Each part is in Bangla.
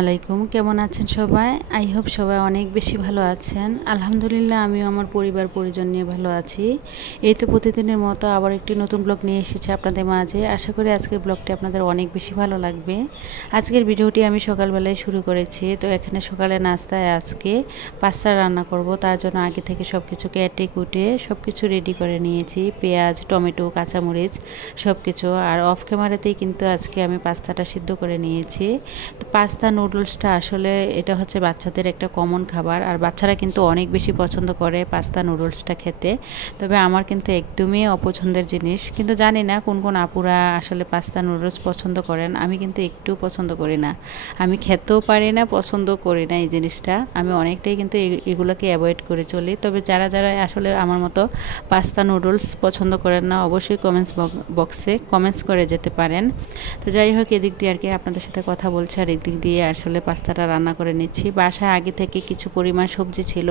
আলাইকুম, কেমন আছেন সবাই? আই হোপ সবাই অনেক বেশি ভালো আছেন। আলহামদুলিল্লাহ আমিও আমার পরিবার পরিজন নিয়ে ভালো আছি। এই তো প্রতিদিনের মতো আবার একটি নতুন ব্লগ নিয়ে এসেছি আপনাদের মাঝে। আশা করি আজকের ব্লগটি আপনাদের অনেক বেশি ভালো লাগবে। আজকের ভিডিওটি আমি সকালবেলায় শুরু করেছি। তো এখানে সকালে নাস্তায় আজকে পাস্তা রান্না করব। তার জন্য আগে থেকে সব কিছু কেটে কুটে সব কিছু রেডি করে নিয়েছি। পেঁয়াজ, টমেটো, কাঁচামরিচ সব কিছু। আর অফ ক্যামেরাতেই কিন্তু আজকে আমি পাস্তাটা সিদ্ধ করে নিয়েছি। তো পাস্তা নুডলসটা আসলে এটা হচ্ছে বাচ্চাদের একটা কমন খাবার, আর বাচ্চারা কিন্তু অনেক বেশি পছন্দ করে পাস্তা নুডলসটা খেতে। তবে আমার কিন্তু একদমই অপছন্দের জিনিস। কিন্তু জানি না কোন কোন আপুরা আসলে পাস্তা নুডলস পছন্দ করেন, আমি কিন্তু একটু পছন্দ করি না। আমি খেতেও পারি না, পছন্দ করি না এই জিনিসটা। আমি অনেকটাই কিন্তু এগুলোকে অ্যাভয়েড করে চলি। তবে যারা যারা আসলে আমার মতো পাস্তা নুডলস পছন্দ করেন না, অবশ্যই কমেন্টস বক্সে কমেন্টস করে যেতে পারেন। তো যাই হোক, এদিক দিয়ে আর কি আপনাদের সাথে কথা বলছি, আর এদিক দিয়ে আসলে পাস্তাটা রান্না করে নিচ্ছি। বাসায় আগে থেকে কিছু পরিমাণ সবজি ছিল,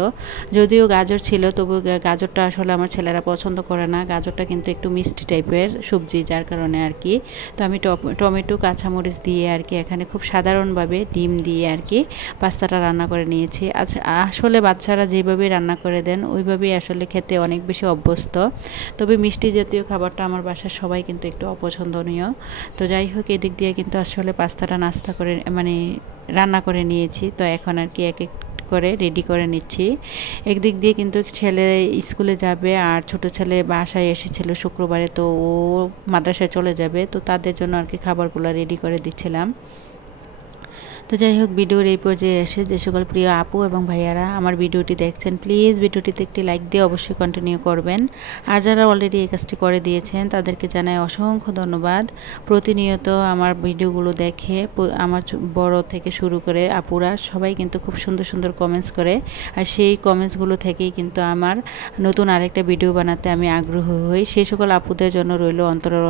যদিও গাজর ছিল, তবু গাজরটা আসলে আমার ছেলেরা পছন্দ করে না। গাজরটা কিন্তু একটু মিষ্টি টাইপের সবজি, যার কারণে আর কি। তো আমি টমেটো, কাঁচামরিচ দিয়ে আর কি এখানে খুব সাধারণভাবে ডিম দিয়ে আর কি পাস্তাটা রান্না করে নিয়েছি। আচ্ছা, আসলে বাচ্চারা যেভাবে রান্না করে দেন ওইভাবেই আসলে খেতে অনেক বেশি অভ্যস্ত। তবে মিষ্টি জাতীয় খাবারটা আমার বাসার সবাই কিন্তু একটু অপছন্দনীয়। তো যাই হোক, এদিক দিয়ে কিন্তু আসলে পাস্তাটা নাস্তা করে রান্না করে নিয়েছি। তো এখন আর কি এক এক করে রেডি করে নিচ্ছি। একদিক দিয়ে কিন্তু ছেলে স্কুলে যাবে, আর ছোট ছেলে বাসায় এসেছিল শুক্রবারে, তো ও মাদ্রাসায় চলে যাবে। তো তাদের জন্য আর কি খাবারগুলো রেডি করে দিচ্ছিলাম। তো যাই হোক, ভিডিওর এই পর্যায়ে এসে যে সকল প্রিয় আপু এবং ভাইয়ারা আমার ভিডিওটি দেখছেন, প্লিজ ভিডিওটিতে একটি লাইক দিয়ে অবশ্যই কন্টিনিউ করবেন। আর যারা অলরেডি এই কাজটি করে দিয়েছেন তাদেরকে জানাই অসংখ্য ধন্যবাদ। প্রতিনিয়ত আমার ভিডিওগুলো দেখে আমার বড় থেকে শুরু করে আপুরা সবাই কিন্তু খুব সুন্দর সুন্দর কমেন্টস করে, আর সেই কমেন্টসগুলো থেকেই কিন্তু আমার নতুন আরেকটা ভিডিও বানাতে আমি আগ্রহ হই। সেই সকল আপুদের জন্য রইল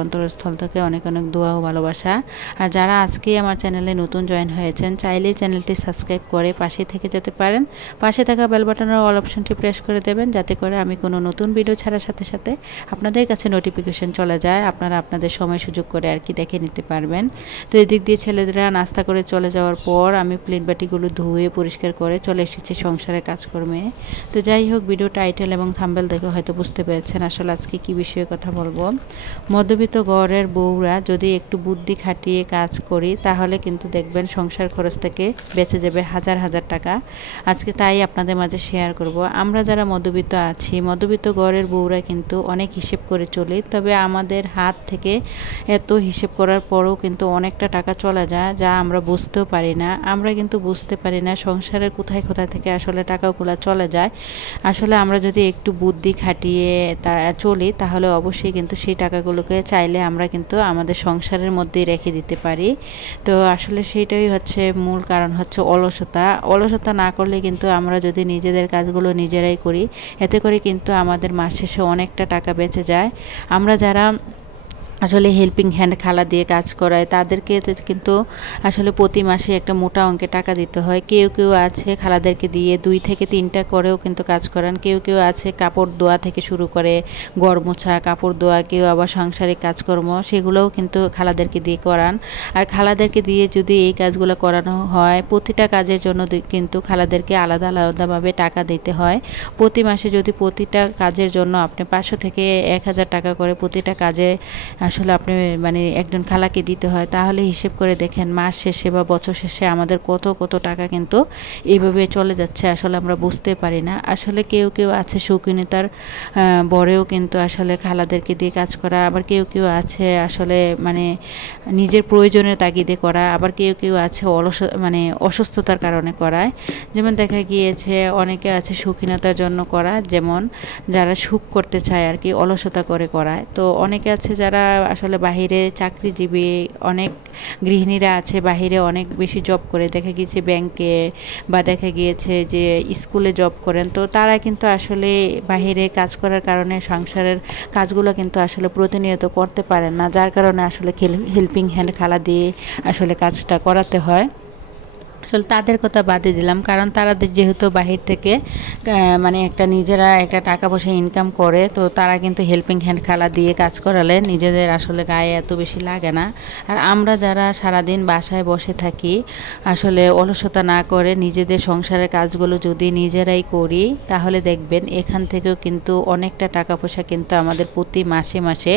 অন্তরস্থল থেকে অনেক অনেক দোয়া ও ভালোবাসা। আর যারা আজকেই আমার চ্যানেলে নতুন জয়েন হয়েছে, চাইলে চ্যানেলটি সাবস্ক্রাইব করে পাশে থেকে যেতে পারেন। পাশে থাকা বেল বাটনের অল অপশনটি প্রেস করে দেবেন, যাতে করে আমি কোনো নতুন ভিডিও ছাড়ার সাথে সাথে আপনাদের কাছে নোটিফিকেশন চলে যায়। আপনারা আপনাদের সময় সুযোগ করে আর কি দেখে নিতে পারবেন। তো এদিক দিয়ে ছেলেরা নাস্তা করে চলে যাওয়ার পর আমি প্লেট বাটিগুলো ধুয়ে পরিষ্কার করে চলে এসেছি সংসারের কাজকর্মে। তো যাই হোক, ভিডিও টাইটেল এবং থাম্বনেল দেখে হয়তো বুঝতে পেরেছেন আসলে আজকে কী বিষয়ে কথা বলবো। মধ্যবিত্ত ঘরের বউরা যদি একটু বুদ্ধি খাটিয়ে কাজ করি, তাহলে কিন্তু দেখবেন সংসার খরচ থেকে বেঁচে যাবে হাজার হাজার টাকা। আজকে তাই আপনাদের মাঝে শেয়ার করব। আমরা যারা মধ্যবিত্ত আছি, মধ্যবিত্ত ঘরের বউরা কিন্তু অনেক হিসেব করে চলি, তবে আমাদের হাত থেকে এত হিসেব করার পরও কিন্তু অনেকটা টাকা চলে যায়, যা আমরা বুঝতেও পারি না। আমরা কিন্তু বুঝতে পারি না সংসারের কোথায় কোথায় থেকে আসলে টাকাগুলো চলে যায়। আসলে আমরা যদি একটু বুদ্ধি খাটিয়ে চলি, তাহলে অবশ্যই কিন্তু সেই টাকাগুলোকে চাইলে আমরা কিন্তু আমাদের সংসারের মধ্যেই রেখে দিতে পারি। তো আসলে সেইটাই হচ্ছে মূল কারণ, হচ্ছে অলসতা না করলে কিন্তু আমরা যদি নিজেদের কাজগুলো নিজেরাই করি, এতে করে কিন্তু আমাদের মাস শেষে অনেকটা টাকা বেঁচে যায়। আমরা যারা আসলে হেল্পিং হ্যান্ড খালা দিয়ে কাজ করায়, তাদেরকে কিন্তু আসলে প্রতি মাসে একটা মোটা অঙ্কে টাকা দিতে হয়। কেউ কেউ আছে খালাদেরকে দিয়ে 2 থেকে 3টা করেও কিন্তু কাজ করান। কেউ কেউ আছে কাপড় ধোয়া থেকে শুরু করে ঘর মোছা, কাপড় ধোয়া, কেউ আবার সাংসারিক কাজকর্ম, সেগুলোও কিন্তু খালাদেরকে দিয়ে করান। আর খালাদেরকে দিয়ে যদি এই কাজগুলো করানো হয়, প্রতিটা কাজের জন্য কিন্তু খালাদেরকে আলাদা আলাদাভাবে টাকা দিতে হয়। প্রতি মাসে যদি প্রতিটা কাজের জন্য আপনি 500 থেকে 1000 টাকা করে প্রতিটা কাজে আসলে আপনি একজন খালাকে দিতে হয়, তাহলে হিসেব করে দেখেন মাস শেষে বা বছর শেষে আমাদের কত কত টাকা কিন্তু এইভাবে চলে যাচ্ছে, আসলে আমরা বুঝতে পারি না। আসলে কেউ কেউ আছে শৌখিনতার বরেও কিন্তু আসলে খালাদেরকে দিয়ে কাজ করা, আবার কেউ কেউ আছে আসলে নিজের প্রয়োজনের তাগিদে করা, আবার কেউ কেউ আছে অসুস্থতার কারণে করায়। যেমন দেখা গিয়েছে অনেকে আছে শৌখিনতার জন্য করা, যেমন যারা সুখ করতে চায় আর কি, অলসতা করে করায়। তো অনেকে আছে যারা আসলে বাহিরে চাকরিজীবী, অনেক গৃহিণীরা আছে বাহিরে অনেক বেশি জব করে, দেখা গিয়েছে ব্যাংকে বা দেখা গিয়েছে যে স্কুলে জব করেন। তো তারা কিন্তু আসলে বাহিরে কাজ করার কারণে সংসারের কাজগুলো কিন্তু আসলে প্রতিনিয়ত করতে পারেন না, যার কারণে আসলে হেল্পিং হ্যান্ড খালা দিয়ে আসলে কাজটা করাতে হয়। আসলে তাদের কথা বাদে দিলাম, কারণ তারা যেহেতু বাহির থেকে মানে একটা নিজেরা একটা টাকা পয়সা ইনকাম করে, তো তারা কিন্তু হেল্পিং হ্যান্ড খালা দিয়ে কাজ করালে নিজেদের আসলে গায়ে এত বেশি লাগে না। আর আমরা যারা সারাদিন বাসায় বসে থাকি আসলে অলসতা না করে নিজেদের সংসারের কাজগুলো যদি নিজেরাই করি, তাহলে দেখবেন এখান থেকেও কিন্তু অনেকটা টাকা পয়সা কিন্তু আমাদের প্রতি মাসে মাসে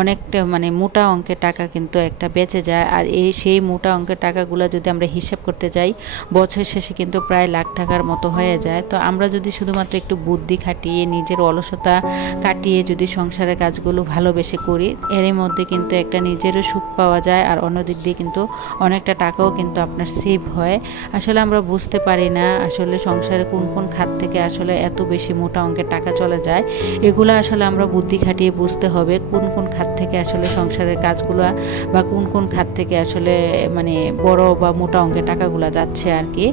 অনেকটা মানে মোটা অঙ্কের টাকা কিন্তু একটা বেঁচে যায়। আর সেই মোটা অঙ্কের টাকাগুলো যদি আমরা হিসাব করতে যাই, বছর শেষে কিন্তু প্রায় লাখ টাকার মতো হয়ে যায়। তো আমরা যদি শুধুমাত্র একটু বুদ্ধি খাটিয়ে নিজের অলসতা কাটিয়ে যদি সংসারের কাজগুলো ভালোবেসে করি, এর মধ্যে কিন্তু একটা নিজেরও সুখ পাওয়া যায়, আর অন্য দিক দিয়ে কিন্তু অনেকটা টাকাও কিন্তু আপনার সেভ হয়। আসলে আমরা বুঝতে পারি না আসলে সংসারে কোন কোন খাত থেকে আসলে এত বেশি মোটা অঙ্কের টাকা চলে যায়। এগুলো আসলে আমরা বুদ্ধি খাটিয়ে বুঝতে হবে কোন কোন খাত থেকে আসলে সংসারের কাজগুলো বা কোন কোন খাত থেকে আসলে মানে বড় বা মোটা অঙ্কের টাকাগুলো যাচ্ছে আর কি।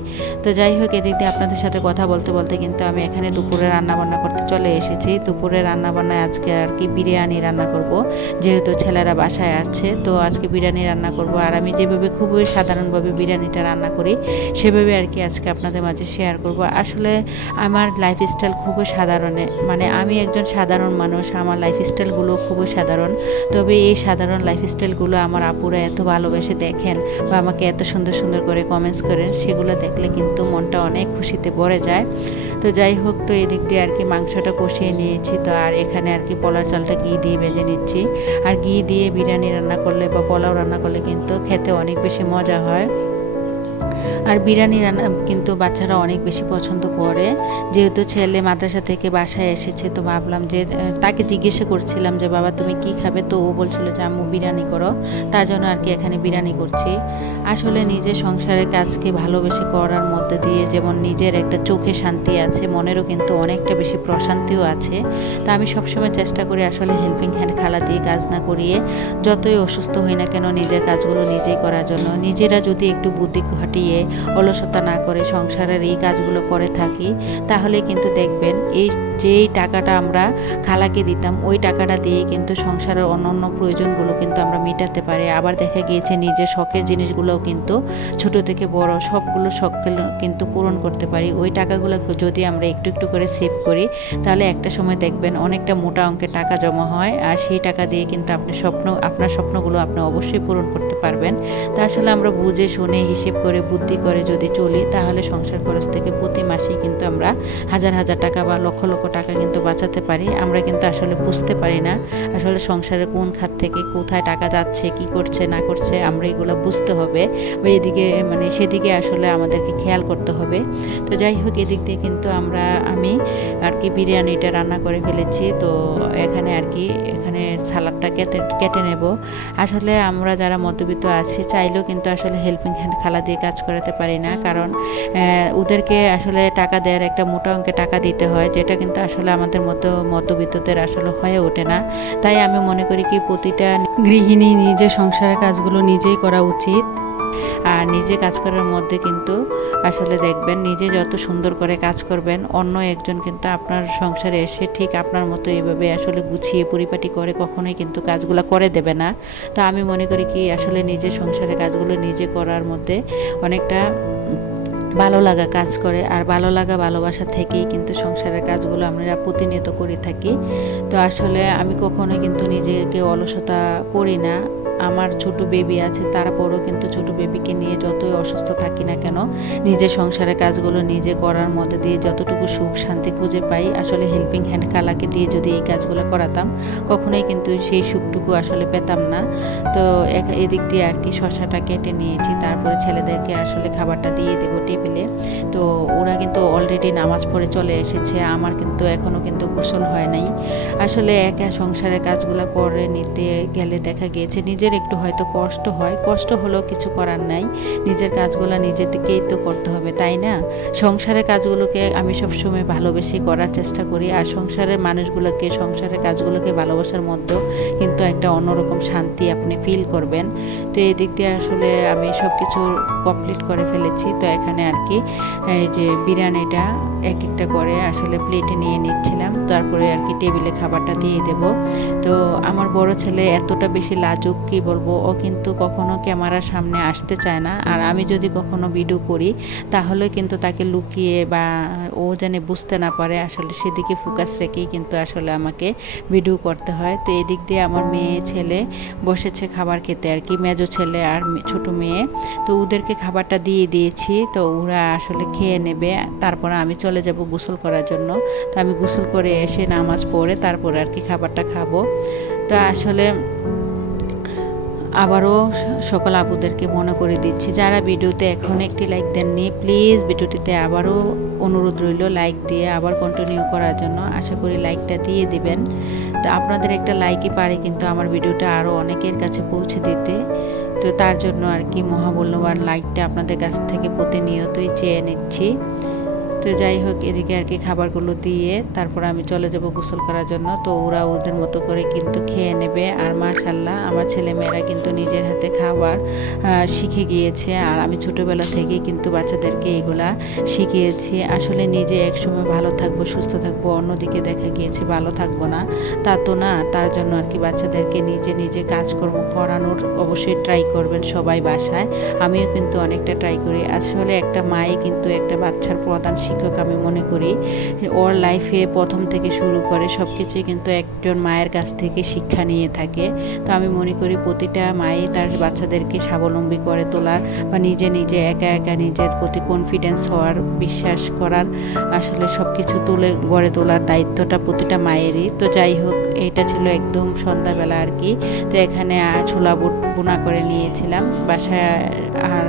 তো যাই হোক, এদিক দিয়ে আপনাদের সাথে কথা বলতে বলতে কিন্তু আমি এখানে দুপুরে রান্নাবান্না করতে চলে এসেছি। দুপুরে রান্নাবান্নায় আজকে আর কি বিরিয়ানি রান্না করব, যেহেতু ছেলেরা বাসায় আছে। তো আজকে বিরিয়ানি রান্না করব, আর আমি যেভাবে খুবই সাধারণভাবে বিরিয়ানিটা রান্না করি সেভাবে আর কি আজকে আপনাদের মাঝে শেয়ার করব। আসলে আমার লাইফস্টাইল খুবই সাধারণ, মানে আমি একজন সাধারণ মানুষ, আমার লাইফস্টাইলগুলো খুবই সাধারণ। তবে এই সাধারণ লাইফস্টাইলগুলো আমার আপুরা এত ভালোবেসে দেখেন বা আমাকে এত সুন্দর সুন্দর করে কমেন্টস করেন, সেগুলো দেখলে কিন্তু মনটা অনেক খুশিতে ভরে যায়। তো যাই হোক, তো এদিক দিয়ে আর কি মাংসটা কষিয়ে নিয়েছি। তো আর এখানে আর কি পোলার চালটা ঘি দিয়ে ভেজে নিচ্ছি। আর ঘি দিয়ে বিরিয়ানি রান্না করলে বা পোলাও রান্না করলে কিন্তু খেতে অনেক বেশি মজা হয়। আর বিরিয়ানি রান্না কিন্তু বাচ্চারা অনেক বেশি পছন্দ করে। যেহেতু ছেলে মাদ্রাসা থেকে বাসায় এসেছে, তো ভাবলাম যে তাকে জিজ্ঞাসা করছিলাম যে বাবা তুমি কি খাবে, তো ও বলছিল যে আম্মু বিরিয়ানি করো, তার জন্য আর কি এখানে বিরিয়ানি করছি। আসলে নিজের সংসারের কাজকে ভালোবেসে করার মধ্যে দিয়ে যেমন নিজের একটা চোখে শান্তি আছে, মনেরও কিন্তু অনেকটা বেশি প্রশান্তিও আছে। তো আমি সবসময় চেষ্টা করি আসলে হেল্পিং হ্যান্ড খালা দিয়ে কাজ না করিয়ে, যতই অসুস্থ হই না কেন নিজের কাজগুলো নিজেই করার জন্য। নিজেরা যদি একটু বুদ্ধি খাটিয়ে অলসতা না করে সংসারের এই কাজগুলো করে থাকি, তাহলে কিন্তু দেখবেন যেই টাকাটা আমরা খালাকে দিতাম ওই টাকাটা দিয়ে কিন্তু সংসারের অন্যান্য প্রয়োজনগুলো কিন্তু আমরা মেটাতে পারি। আবার দেখা গিয়েছে নিজের শখের জিনিসগুলোও কিন্তু ছোট থেকে বড় সবগুলো শখ কিন্তু পূরণ করতে পারি। ওই টাকাগুলো যদি আমরা একটু একটু করে সেভ করি, তাহলে একটা সময় দেখবেন অনেকটা মোটা অঙ্কের টাকা জমা হয়, আর সেই টাকা দিয়ে কিন্তু আপনার স্বপ্নগুলো আপনি অবশ্যই পূরণ করতে পারবেন। তা আসলে আমরা বুঝে শুনে হিসেব করে বুদ্ধি করে যদি চলি, তাহলে সংসার খরচ থেকে প্রতি মাসেই কিন্তু আমরা হাজার হাজার টাকা বা লক্ষ লক্ষ টাকা কিন্তু বাঁচাতে পারি। আমরা কিন্তু আসলে বুঝতে পারি না আসলে সংসারে কোন খাত থেকে কোথায় টাকা যাচ্ছে, কি করছে না করছে, আমরা এগুলো বুঝতে হবে বা এদিকে মানে সেদিকে আসলে আমাদেরকে খেয়াল করতে হবে। তো যাই হোক, এদিক দিয়ে কিন্তু আমি আর কি বিরিয়ানিটা রান্না করে ফেলেছি। তো এখানে আর কি সালাডটা কেটে নেব। আসলে আমরা যারা মধ্যবিত্ত আছি চাইলেও কিন্তু আসলে হেল্পিং হ্যান্ড খালা দিয়ে কাজ করাতে পারি না, কারণ ওদেরকে আসলে টাকা দেওয়ার একটা মোটা অঙ্কে টাকা দিতে হয়, যেটা কিন্তু আসলে আমাদের মতো মধ্যবিত্তদের আসলে হয়ে ওঠে না। তাই আমি মনে করি কি প্রতিটা গৃহিণী নিজের সংসারের কাজগুলো নিজেই করা উচিত। আর নিজে কাজ করার মধ্যে কিন্তু আসলে দেখবেন নিজে যত সুন্দর করে কাজ করবেন, অন্য একজন কিন্তু আপনার সংসারে এসে ঠিক আপনার মতো এইভাবে আসলে গুছিয়ে পরিপাটি করে কখনোই কিন্তু কাজগুলো করে দেবে না। তো আমি মনে করি কি আসলে নিজের সংসারের কাজগুলো নিজে করার মধ্যে অনেকটা ভালো লাগা কাজ করে। আর ভালো লাগা ভালোবাসা থেকেই কিন্তু সংসারের কাজগুলো আমরা প্রতিনিয়ত করে থাকি। তো আসলে আমি কখনোই কিন্তু নিজেকে অলসতা করি না। আমার ছোট বেবি আছে, তারপরও কিন্তু ছোট বেবিকে নিয়ে যতই অসুস্থ থাকি না কেন, নিজের সংসারের কাজগুলো নিজে করার মধ্যে দিয়ে যতটুকু সুখ শান্তি খুঁজে পাই, আসলে হেল্পিং হ্যান্ড খালাকে দিয়ে যদি এই কাজগুলো করাতাম কখনোই কিন্তু সেই সুখটুকু আসলে পেতাম না। তো এদিক দিয়ে আর কি শশাটা কেটে নিয়েছি, তারপরে ছেলেদেরকে আসলে খাবারটা দিয়ে দেবো টেবিলে। তো ওরা কিন্তু অলরেডি নামাজ পড়ে চলে এসেছে, আমার কিন্তু এখনও কিন্তু গোসল হয় নাই। আসলে একা সংসারের কাজগুলো করে নিতে গেলে দেখা গিয়েছে নিজের একটু হয়তো কষ্ট হলেও কিছু করার নাই, নিজের কাজগুলো নিজে থেকেই তো করতে হবে, তাই না? সংসারের কাজগুলোকে আমি সবসময় ভালোবেসে করার চেষ্টা করি, আর সংসারের মানুষগুলোকে সংসারের কাজগুলোকে ভালোবাসার মধ্যেও কিন্তু একটা অন্যরকম শান্তি আপনি ফিল করবেন। তো এই দিক দিয়ে আসলে আমি সব কিছু কমপ্লিট করে ফেলেছি। তো এখানে আর কি এই যে বিরিয়ানিটা এক একটা করে আসলে প্লেটে নিয়ে নিচ্ছিলাম, তারপরে আর কি টেবিলে খাবারটা দিয়ে দেব। তো আমার বড় ছেলে এতটা বেশি লাজুক কি বলবো, ও কিন্তু কখনো ক্যামেরার সামনে আসতে চায় না। আর আমি যদি কখনো ভিডিও করি তাহলে কিন্তু তাকে লুকিয়ে বা ও যেন বুঝতে না পারে আসলে সেদিকে ফোকাস রেখেই কিন্তু আসলে আমাকে ভিডিও করতে হয়। তো এদিক দিয়ে আমার মেয়ে ছেলে বসেছে খাবার খেতে আর কি, মেজো ছেলে আর ছোট মেয়ে। তো ওদেরকে খাবারটা দিয়ে দিয়েছি, তো ওরা আসলে খেয়ে নেবে। তারপর আমি চলে যাব গোসল করার জন্য। তো আমি গোসল করে এসে নামাজ পড়ে তারপরে আর কি খাবারটা খাবো। তো আসলে আবারও সকল আপুদেরকে মনে করে দিচ্ছি, যারা ভিডিওতে এখন একটি লাইক দেননি প্লিজ ভিডিওটিতে আবারও অনুরোধ রইল লাইক দিয়ে আবার কন্টিনিউ করার জন্য। আশা করি লাইকটা দিয়ে দিবেন। তো আপনাদের একটা লাইকই পারে কিন্তু আমার ভিডিওটা আরও অনেকের কাছে পৌঁছে দিতে। তো তার জন্য আর কি মহামূল্যবান লাইকটা আপনাদের কাছ থেকে প্রতিনিয়তই চেয়ে নিচ্ছি। তো যাই হোক, এদিকে আর কি খাবারগুলো দিয়ে তারপর আমি চলে যাব গোসল করার জন্য। তো ওরা ওদের মতো করে কিন্তু খেয়ে নেবে। আর মাশাআল্লাহ আমার ছেলেমেয়েরা কিন্তু নিজের হাতে খাবার শিখে গিয়েছে। আর আমি ছোটোবেলা থেকেই কিন্তু বাচ্চাদেরকে এগুলা শিখিয়েছি। আসলে নিজে একসময় ভালো থাকবো, সুস্থ থাকবো, অন্যদিকে দেখা গিয়েছে ভালো থাকবো না, তা তো না। তার জন্য আর কি বাচ্চাদেরকে নিজে নিজে কাজকর্ম করানোর অবশ্যই ট্রাই করবেন সবাই বাসায়। আমিও কিন্তু অনেকটা ট্রাই করি। আসলে একটা মায়ে কিন্তু একটা বাচ্চার প্রধান শিক্ষক আমি মনে করি। ওর লাইফে প্রথম থেকে শুরু করে সব কিছুই কিন্তু একজন মায়ের কাছ থেকে শিক্ষা নিয়ে থাকে। তো আমি মনে করি প্রতিটা মায়ে তার বাচ্চাদেরকে স্বাবলম্বী করে তোলার বা নিজে নিজে একা একা নিজের প্রতি কনফিডেন্স হওয়ার, বিশ্বাস করার, আসলে সব কিছু গড়ে তোলার দায়িত্বটা প্রতিটা মায়েরই। তো যাই হোক, এটা ছিল একদম সন্ধ্যাবেলা আর কি। তো এখানে ছোলা বুট বোনা করে নিয়েছিলাম বাসায়। আর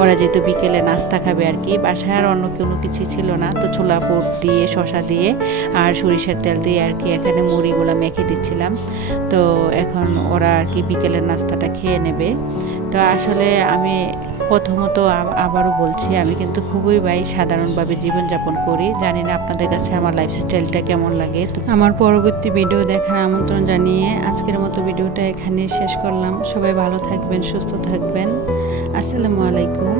ওরা যেহেতু বিকেলে নাস্তা খাবে আর কি, বাসায় আর অন্য কোনো কিছু ছিল না। তো ছোলা বুট দিয়ে শসা দিয়ে আর সরিষার তেল দিয়ে আর কি এখানে মুড়িগুলো মেখে দিচ্ছিলাম। তো এখন ওরা আর কি বিকেলের নাস্তাটা খেয়ে নেবে। তো আসলে আমি প্রথমত আবারও বলছি, আমি কিন্তু খুবই সাধারণভাবে জীবনযাপন করি। জানি না আপনাদের কাছে আমার লাইফস্টাইলটা কেমন লাগে। তো আমার পরবর্তী ভিডিও দেখার আমন্ত্রণ জানিয়ে আজকের মতো ভিডিওটা এখানে শেষ করলাম। সবাই ভালো থাকবেন, সুস্থ থাকবেন। আসসালামু আলাইকুম।